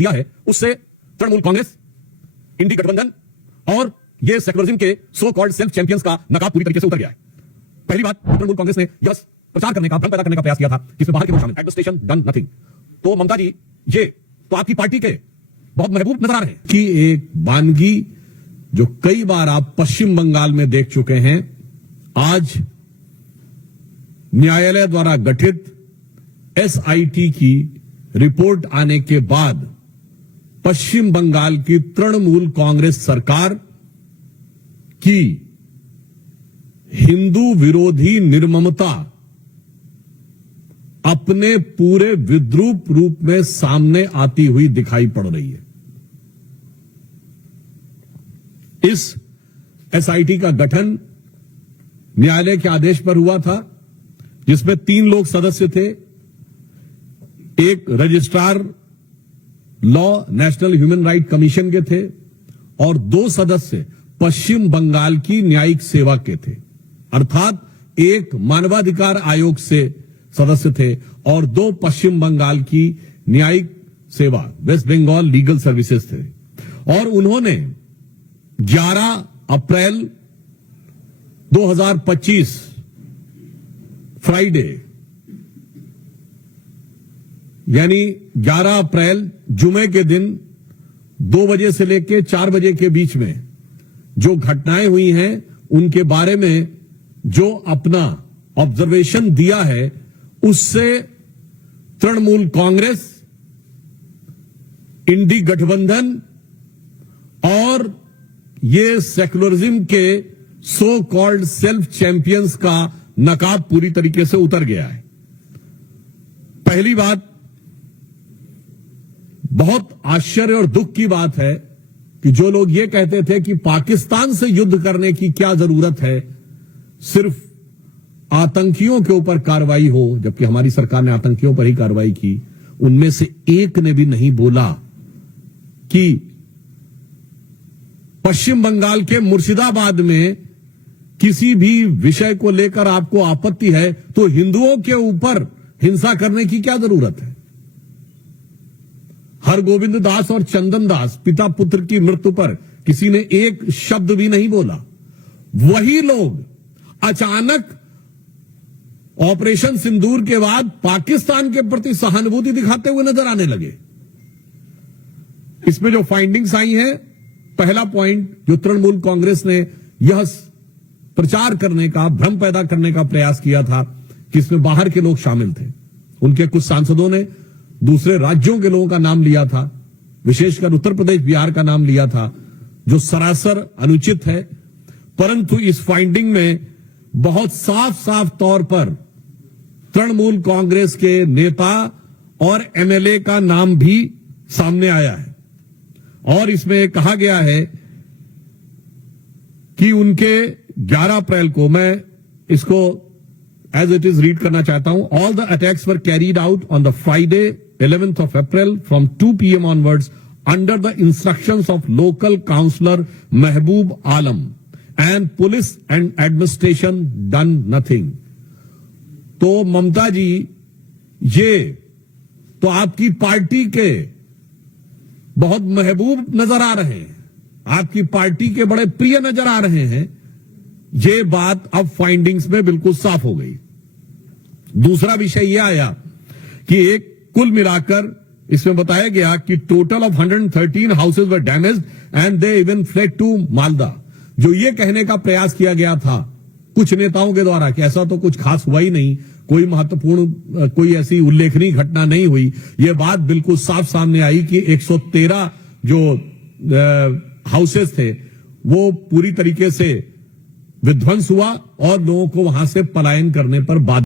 दिया है उससे तृणमूल कांग्रेस, इंडी गठबंधन और ये सेक्युलरिज्म के सो कॉल्ड सेल्फ चैंपियंस का नकाब पूरी तरीके से उतर गया है। पहली बात, तृणमूल कांग्रेस ने यह प्रचार करने का, भ्रम पैदा करने का प्रयास किया था कि इसमें बाहर के लोग शामिल, एडमिनिस्ट्रेशन डन नथिंग। तो ममता जी, ये तो आपकी पार्टी के बहुत महबूब नजर आ रहे हैं कि एक वानगी जो कई बार आप पश्चिम बंगाल में देख चुके हैं, आज न्यायालय द्वारा गठित एसआईटी की रिपोर्ट आने के बाद पश्चिम बंगाल की तृणमूल कांग्रेस सरकार की हिंदू विरोधी निर्ममता अपने पूरे विद्रूप रूप में सामने आती हुई दिखाई पड़ रही है। इस एसआईटी का गठन न्यायालय के आदेश पर हुआ था, जिसमें 3 लोग सदस्य थे। एक registrar law national human right commission के थे और 2 सदस्य पश्चिम बंगाल की न्यायिक सेवा के थे, अर्थात एक मानवाधिकार आयोग से सदस्य थे और 2 पश्चिम बंगाल की न्यायिक सेवा वेस्ट बंगाल लीगल सर्विसेज थे। और उन्होंने 11 अप्रैल 2025 फ्राइडे यानी 11 अप्रैल जुमे के दिन 2 बजे से लेकर 4 बजे के बीच में जो घटनाएं हुई हैं उनके बारे में जो अपना ऑब्जर्वेशन दिया है, उससे तृणमूल कांग्रेस, इंडी गठबंधन और ये सेक्युलरिज्म के सो कॉल्ड सेल्फ चैंपियंस का नकाब पूरी तरीके से उतर गया है। पहली बात, बहुत आश्चर्य और दुख की बात है कि जो लोग ये कहते थे कि पाकिस्तान से युद्ध करने की क्या जरूरत है, सिर्फ आतंकियों के ऊपर कार्रवाई हो, जबकि हमारी सरकार ने आतंकियों पर ही कार्रवाई की, उनमें से एक ने भी नहीं बोला कि पश्चिम बंगाल के मुर्शिदाबाद में किसी भी विषय को लेकर आपको आपत्ति है तो हिंदुओं के ऊपर हिंसा करने की क्या जरूरत है। हरगोविंद दास और चंदन दास, पिता पुत्र की मृत्यु पर किसी ने एक शब्द भी नहीं बोला। वही लोग अचानक ऑपरेशन सिंदूर के बाद पाकिस्तान के प्रति सहानुभूति दिखाते हुए नजर आने लगे। इसमें जो फाइंडिंग्स आई हैं, पहला पॉइंट जो तृणमूल कांग्रेस ने यह प्रचार करने का, भ्रम पैदा करने का प्रयास किया था कि इसमें बाहर के लोग शामिल थे। उनके कुछ सांसदों ने दूसरे राज्यों के लोगों का नाम लिया था, विशेषकर उत्तर प्रदेश, बिहार का नाम लिया था, जो सरासर अनुचित है। परंतु इस फाइंडिंग में बहुत साफ साफ तौर पर तृणमूल कांग्रेस के नेता और एमएलए का नाम भी सामने आया है। और इसमें कहा गया है कि उनके 11 अप्रैल को, मैं इसको एज इट इज रीड करना चाहता हूं, all the attacks were carried out on the Friday 11th of April from 2 PM onwards under the instructions of local councillor Mehboob Alam and police and administration done nothing। तो ममता जी, ये तो आपकी party के बहुत महबूब नजर आ रहे हैं, आपकी पार्टी के बड़े प्रिय नजर आ रहे हैं। ये बात अब फाइंडिंग्स में बिल्कुल साफ हो गई। दूसरा विषय यह आया कि एक कुल मिलाकर इसमें बताया गया कि total of 113 houses were damaged and they even fled to Malda. जो ये कहने का प्रयास किया गया था कुछ नेताओं के द्वारा कि ऐसा तो कुछ खास हुआ ही नहीं, कोई महत्वपूर्ण, कोई ऐसी उल्लेखनीय घटना नहीं हुई, ये बात बिल्कुल साफ सामने आई कि 113 जो हाउसेज थे वो पूरी तरीके से विध्वंस हुआ और लोगों को वहां से पलायन करने पर बाध्य